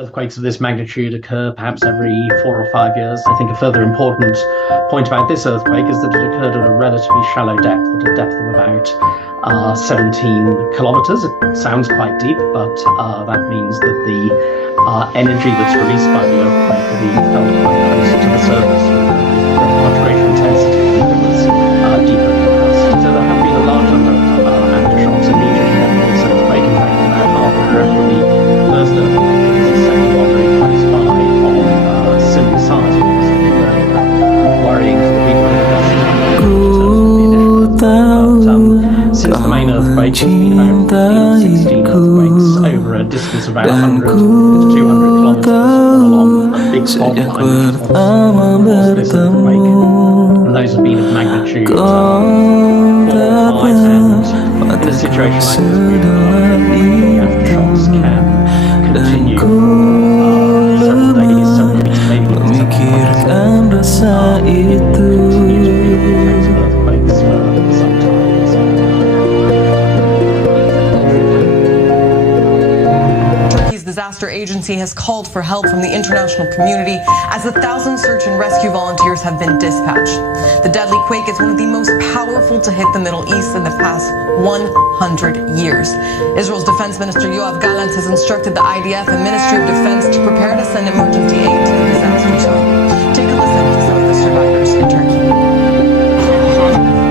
Earthquakes of this magnitude occur perhaps every 4 or 5 years. I think a further important point about this earthquake is that it occurred at a relatively shallow depth, at a depth of about 17 kilometers. It sounds quite deep, but that means that the energy that's released by the earthquake will be felt quite close to the surface with much greater intensity than it was deeper in the crust. So there have been a large number of aftershocks immediately after this earthquake. In fact, about half an hour after the first earthquake, second one very close by on similar size, obviously very worrying for the people in the since the main earthquake, there's been about 15, 16 earthquakes over a distance of about 100 to 200 kilometers along a big fault line, which was this earthquake, and those have been of magnitude 4 or 5, and in a situation like this, the aftershocks can continue several days, several weeks, maybe memikirkan rasa itu earthquakes for some time. Turkey's disaster agency has called for help from the international community as 1,000 search and rescue volunteers have been dispatched. The deadly quake is one of the most powerful to hit the Middle East in the past 100 years. Israel's Defense Minister Yoav Gallant has instructed the IDF and Ministry of Defense to prepare to send emergency aid to the disaster zone. Take a listen to some of the survivors in Turkey.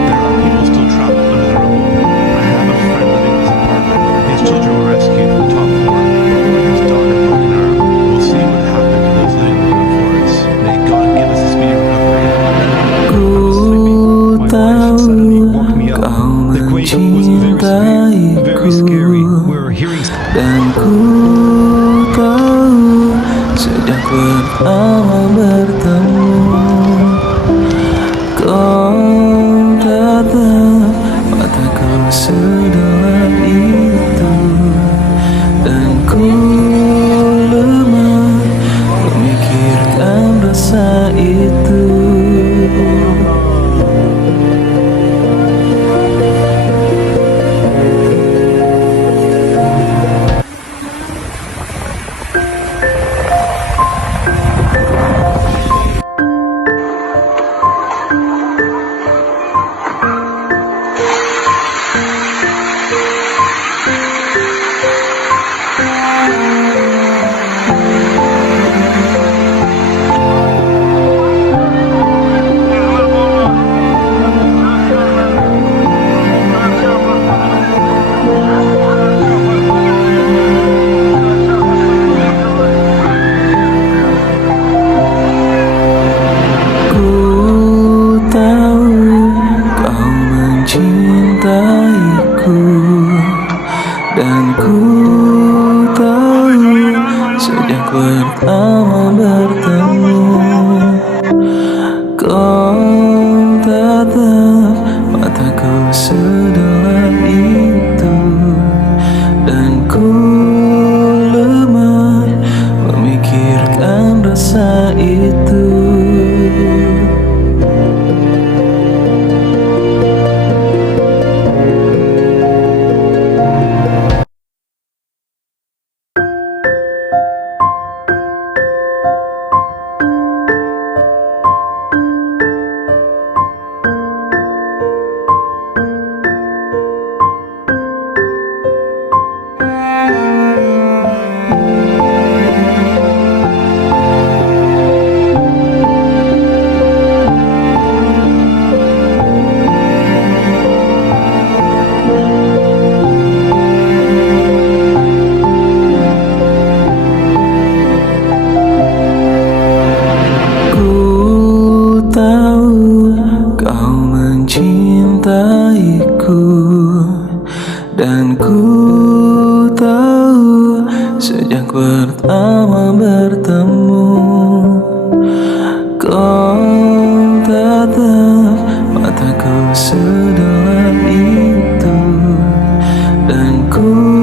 There are people still trapped under the rubble. I have a friend living in his apartment. His children were rescued from the top floor, with his daughter broken arm. We'll see what happened to those living on the ground floors. May God give us a speedy recovery. My wife suddenly woke me up. The quake was very severe, very scary. We were hearing. Dan ku tahu sejak pertama bertemu kau tatap mataku sedalam itu, dan ku lemah memikirkan rasa itu. Dan ku tahu sejak pertama bertemu kau tatap mataku sedalam itu, dan ku lemah memikirkan rasa itu. Dan ku tahu sejak pertama bertemu kau tatap mataku sedalam itu, dan ku